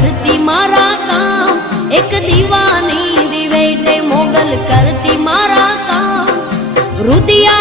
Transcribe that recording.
करती मारा काम, एक दीवानी दिवेटे मोगल करती मारा काम। रुदिया